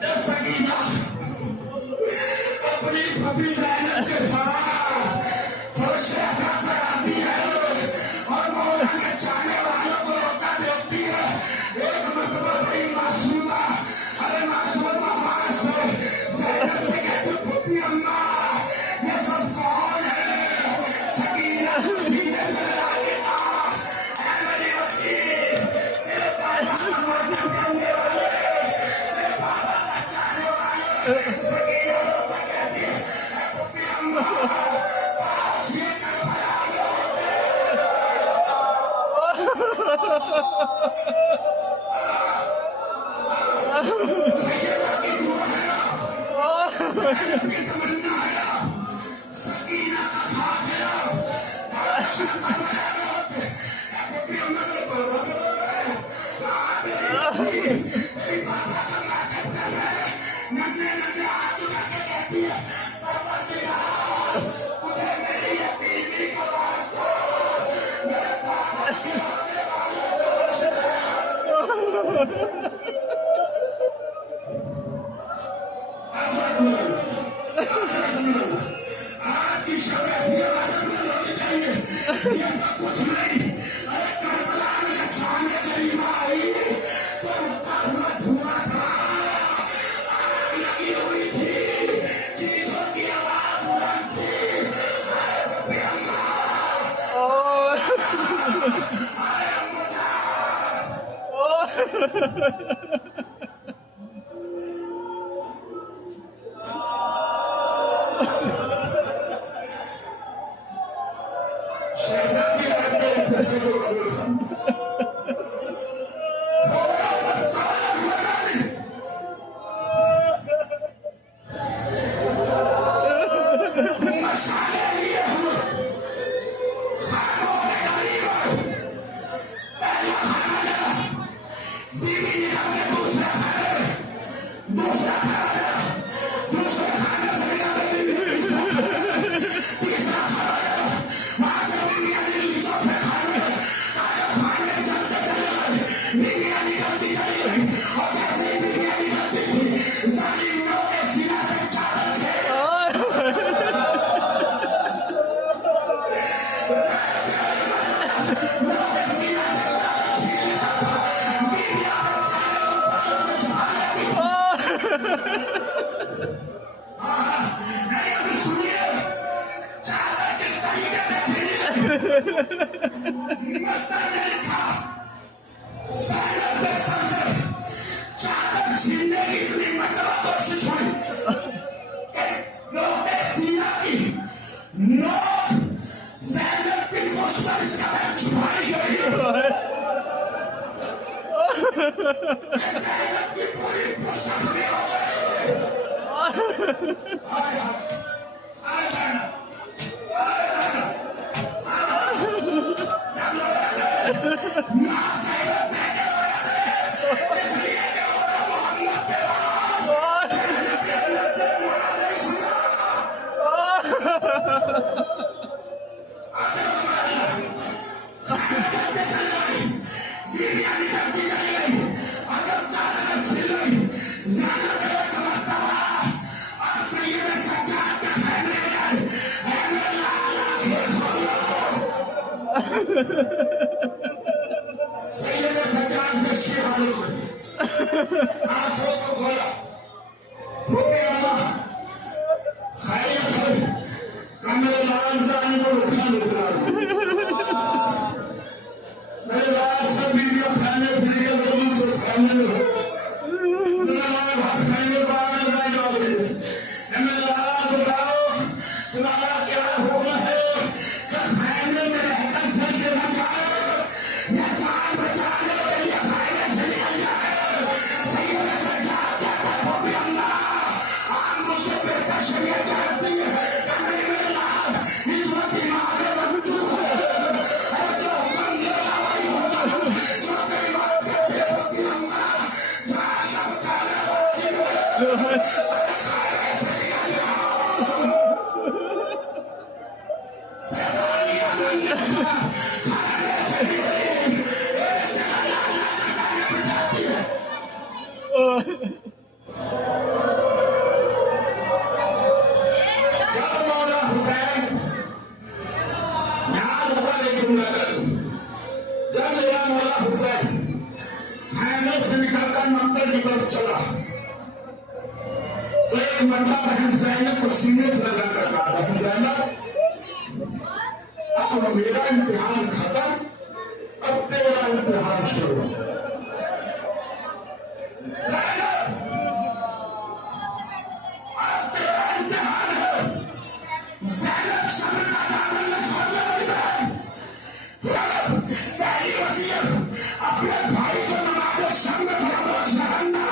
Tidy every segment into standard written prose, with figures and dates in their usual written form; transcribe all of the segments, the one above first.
जब सकीना अपनी भतीजी ज़ैनब के साथ फर्शे पर आती है और मौला के चाहने वालों को रोता देती है। एक मरतबा बड़ी मासूमा, अरे मासूमा माँ से ज़ैनब से कहती फूफी अम्मा ये सब कौन है? सकीना सीने से लाके मेरी बच्ची मेरे पापा का मर्द करने वाले, मेरे पापा का चाहने वाले। सकीना रोता कहती है फूफी अम्मा काश ये करबला सैयदा की दुआ है, ज़ैनब की तमन्ना है, सकीना का खातिरा काश करबला होते। फूफी अम्मा को बाबा तेरी बाबा का मातम कर रहे हैं। नन्हे नन्हे हाथ उठा के कहती है परवरदिगार मुझे मेरी ये बीवी का वास्ता मेरे बाबा के होने वाले दोष है। आज की शब ऐसी इबादत में होनी चाहिए ये तो कुछ नहीं। अरे करबला में शान करीम आई तो रुका हुआ धुआं था, आग लगी हुई थी, चीखों की आवाज बुलंद थी। अरे फूफी अम्मा, अरे अम्मा, शहजादी रहते हैं पैसे को कबूल था। थोड़ा बस सारा मजा नहीं। मशाले लिए हम खानों में गरीब पहला खाना लेना, बीवी निकल के दूसरा खाना, दूसरा खाना लेना, दूसरे खाने से निकल के बीवी तीसरा खाना लेना, वहां से बीवियां निकली चौथे खाने, खाने चलते चले गए, बीवियां निकलती चली गई और जैसे ही बीवियां निकलती थी जालिमों के सीना से चादर खींच छीनने की इतनी मतलब कोशिश हुई लोग सीना की नोक ज़ैनब की पोस्ट पर इसका पैर छुपाई गई। ज़ैनब की पूरी पोस्ट खड़ी हो गई। आया आया माँ ज़ैनब बैठे हुए थे इसलिए कि उन्होंने मोहम्मद के बाद ज़ैनब के अंदर से मुनाज़े सुना। चलते चल गई, बीवियां निकलती चली गई, अगर चादर छिल गई, ज़्यादा मेरे कमरतबा और सैयद सज्जाद के खैमे में आए, ऐ मेरे लाला आँखें खोलो। सैयद सज्जाद दृष्टि वालों को आँखों को खोला। फूफी अम्मा खैरियत है, मेरे लाल जाने को रुखा निकला। मेरे लाल सब बीवियों खाने से निकल के मुझसे खाने में मेरे लाल भात खाने बाहर नहीं डाले। मेरे लाल बताओ तुम्हारा क्या हुक्म है कि खाने में रहकर जल के न जाए या जान बचाने के लिए खाने से निकल जाए। सैयद सज्जाद कहता है फूफी अम्मा चला तो एक मरतबा बहन ज़ैनब को सीने से लगा कर कहा, बहन ज़ैनब अब मेरा इम्तिहान खत्म, अब तेरा इम्तिहान शुरू। ज़ैनब अब तेरा इम्तिहान है। ज़ैनब सब्र का दामन न छोड़ने वाली बहन। पहली वसीयत, अपने भाई को नमाज़ शब में फरामोश न करना।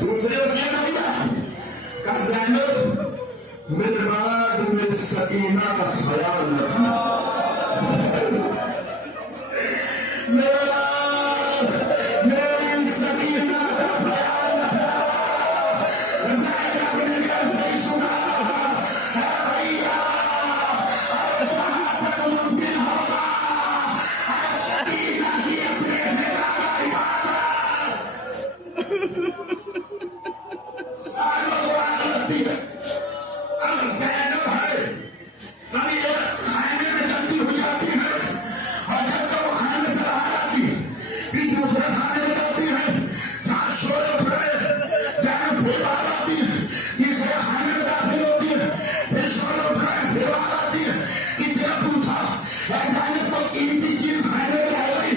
दूसरी वसीयत भैया का ज़ैनब मेरे बाद मेरी सकीना का ख्याल रखना। मेरी सकीना का ख्याल रखना। ज़ैनब ने कैसे सुना है भैया, जहाँ तक मुमकिन होगा सकीना की अपने से ज्यादा इबादत लगती है। अगर ज़ैनब है कभी एक खाने में जल्दी हो जाती है और जब तक वो खाने से बाहर आती फिर दूसरे खाने में जाती है, जहाँ शोर उठ रहे ज़ैनब फिर बाहर आती है, तीसरे खाने में दाखिल होती है, फिर शोर उठ रहे फिर बाहर आती है। किसी ने पूछा ज़ैनब को कीमती चीज खाने में आई गई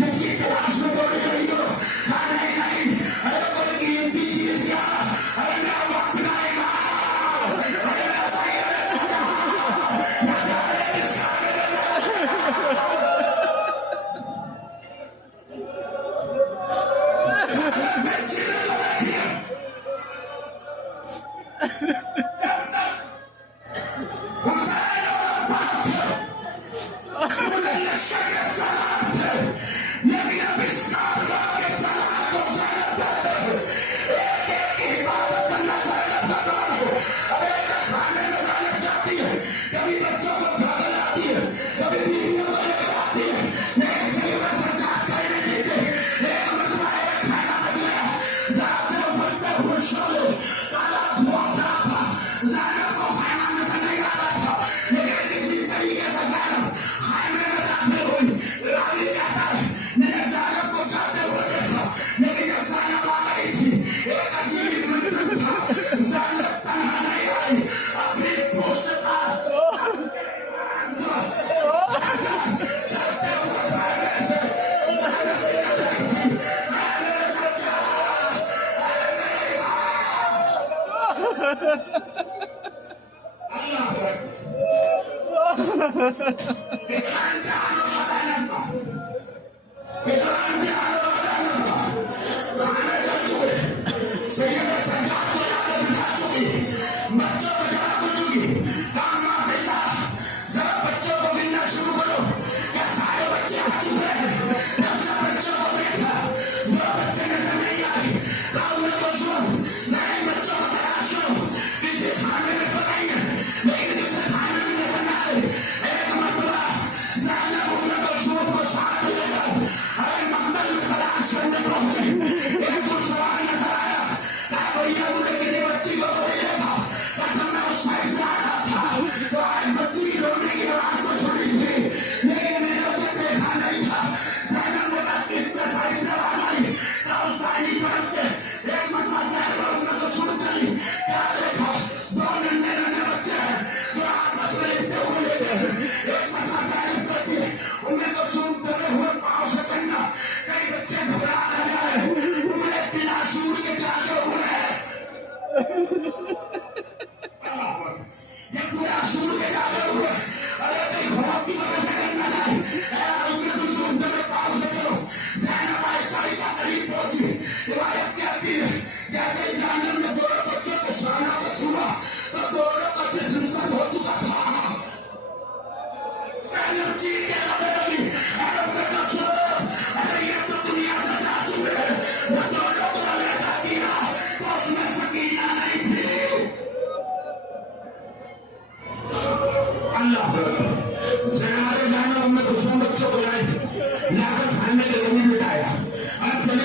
जिसकी तलाश में दौड़ी रही हो? कहा नहीं नहीं, अरे कोई कीमती चीज क्या, अरे मैं वक्त गाएगा, अरे मैं सही कभी बच्चों को भाग लाती है, कभी बीवियों को लेकर आती है, नहीं सही वैसा जात करने देते। एक मरतबा एक खाना बच गया, जहाँ से बनते हुए शोले काला धुआं उठा था। ज़ैनब को खाना नजर नहीं आ रहा था, लेकिन किसी तरीके से ज़ैनब खाने में दाखिल हुई। रावी कहता है मैंने ज़ैनब को जाते हुए देखा, लेकिन जब ज़ैनब आ गई थी एक अजीब मंजर था। ज़ैनब तन्हा नहीं आई, अपनी पोस्ट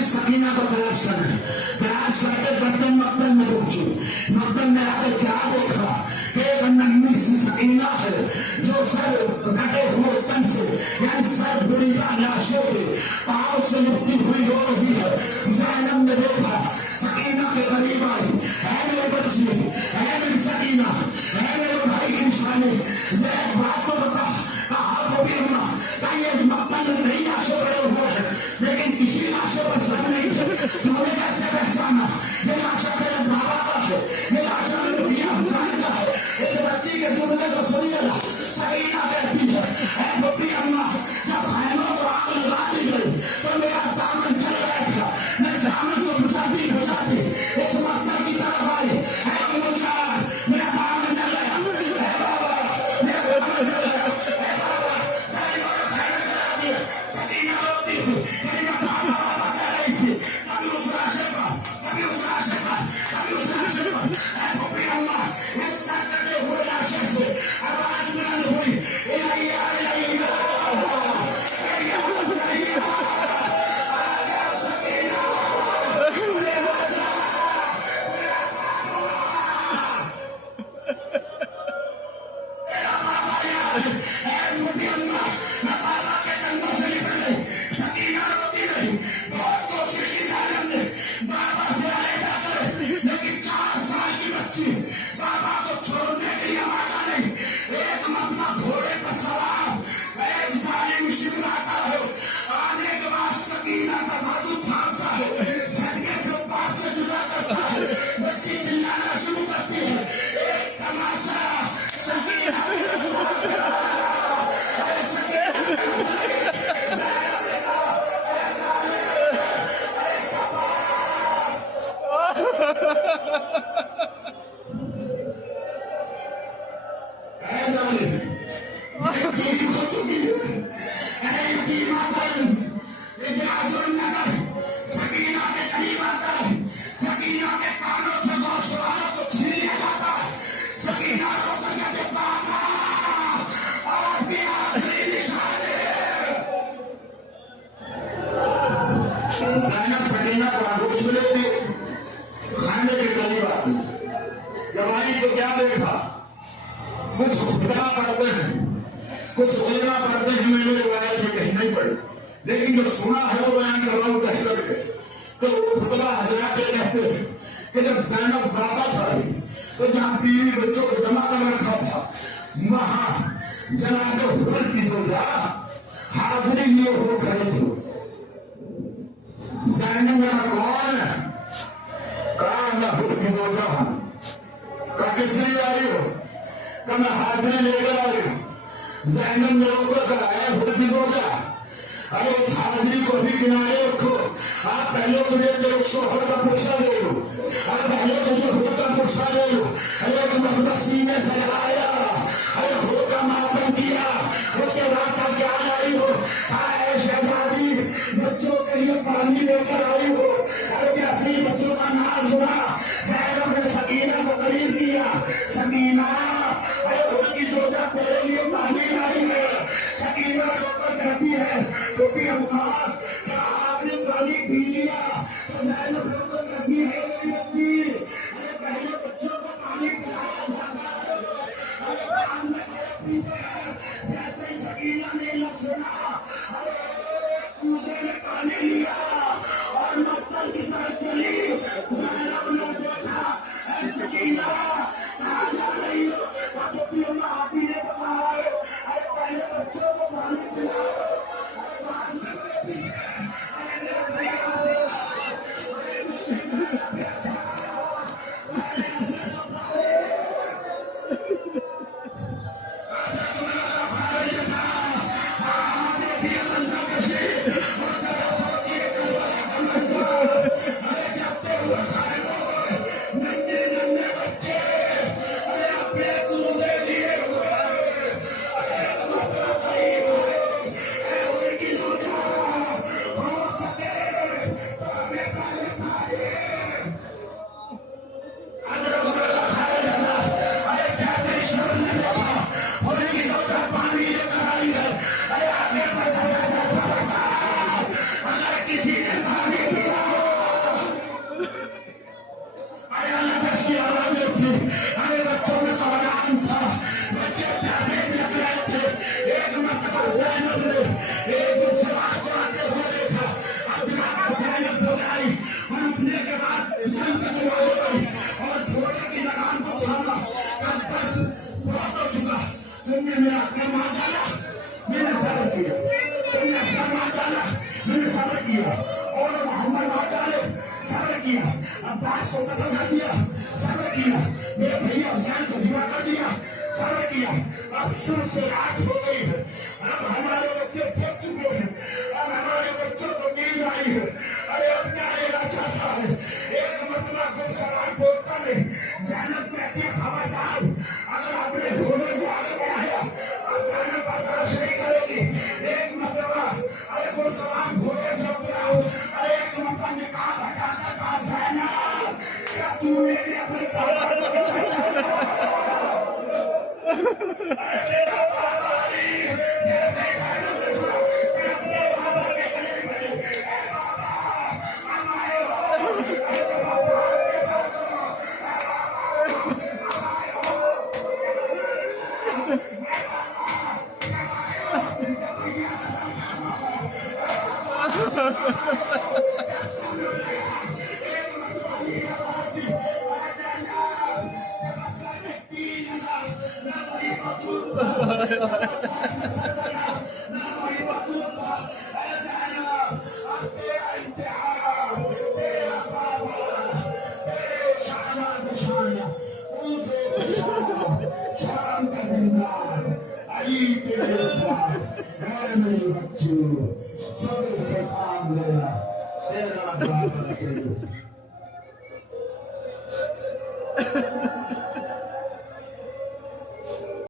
सकीना को तलाश करना, तलाश करके बर्तन मक्तल में पहुंची। मक्तल में आकर क्या देखा? एक नन्ही सी सकीना है जो सर कटे हुए बदन से यानी सब दुनिया नाशों के पाँव से मुक्ति हुई हो रही है। ज़ैनब ने देखा, सकीना के करीब आई, है मेरे बच्ची, है मेरी सकीना, है मेरे भाई की निशानी। ज़ैनब बात को बता, कहा तो भी हुआ, ये मक्तल नहीं लाशों पड़े हुए हैं, लेकिन किसी लाशों पर सर नहीं है। तुमने कैसे पहचाना? ये लाशा तेरे बाबा का है, ये लाशा मेरे भैया हुसैन का है। इस बच्ची के जुमले को सुनिएगा। सकीना कहती है, बब्बी अम्मा, जब खैमों को आग लगा दी गई तो मेरा दामन चल रहा था, मैं दामन को बुझाती बुझाती इस मक्तल की तरफ आई। मेरा दामन चल गया, बाबा मेरा दामन चल गया, बाबा सकीना रोती हुई मेरी बाबा बाबा कह रही थी। कभी उस लाशे पर, कभी उस लाशे पर, कभी उस लाशे पर, बब्बी अम्मा इस सर कटे हुए लाशे से आवाज बुलंद हुई, इलाहिया इलाहिया बाबा को छोड़ने के लिए माना नहीं। एक मरना घोड़े पर सवार एक जालिम शिमलाता है, आने के बाद सकीना का बाजू थामता है, झटके से बात से जुदा करता है। बच्ची चिल्लाना शुरू करती है, एक तमाचा सकीना सकीना के करीब आता है, सकीना के कानों से गौशवालों को छीन लिया जाता है। सकीना रोकर कहते बाबा आपकी आखिरी निशानी। ज़ैनब सकीना को आगोश मिले थे, खाने के करीब आती। जब आई तो क्या देखा? कुछ खुदा पढ़ते हैं, कुछ उलमा पढ़ते हैं, मैंने रिवायत में कहीं नहीं पढ़ी, लेकिन जो सुना है वो बयान करवाऊं कह करके। तो खुतबा हजरात कहते हैं कि जब ज़ैनब वापस आई तो जहां बीवी बच्चों को जमा कर रखा था, वहां जनाब हुर की सोजा हाजिरी लिए हो खड़े थे। ज़ैनब मेरा कौन है? कहा मैं हुर की सोजा हूं। कहा किस लिए आई हो? कहा मैं हाजिरी लेकर आई हूं। ज़ैनब ने होकर कहा है हुर की सोजा, अरे इस हाजिरी को भी किनारे रखो, आप पहले तो मेरे शोहर का पुरसा ले लो, और पहले तो जो हुर का पुरसा ले लो। अरे तुम सीने से लगाया, अरे हुर का मापन किया, उसके बाद का क्या आई हो? शहजादी बच्चों के लिए पानी लेकर आई हो। अरे कैसे बच्चों का नाम सुना, ज़ैनब ने सकीना को करीब किया। सकीना, अरे हुर की सोचा तेरे लिए पानी लाई है। सकीना रोकर कहती है, क्योंकि अम्मा क्या आपने पानी पी लिया? तो ज़ैनब रोकर कहती है, मेरी बच्ची, अरे पहले बच्चों को पानी पिलाया जाता है, अरे दास को कत्ल कर दिया, सर्व किया, मेरे भैया हुसैन को जिंदा कर दिया, सर्व किया। अब शुरू से रात हो गई है, अब हमारे बच्चे थक चुके हैं, अब हमारे बच्चों को नींद आई है। अरे अब क्या लेना चाहता है? एक मतला को सवाल बोलता नहीं। ज़ैनब कहती है खबरदार, अगर आपने धोने को आगे बढ़ाया अब ज़ैनब बर्दाश्त नहीं करेगी। एक मतला अरे कोई सवाल घोड़े से उतरा, अरे एक मतला निकाह हटाता था। ज़ैनब क्या तूने भी अपने बच्चों सब से काम लेना तेरा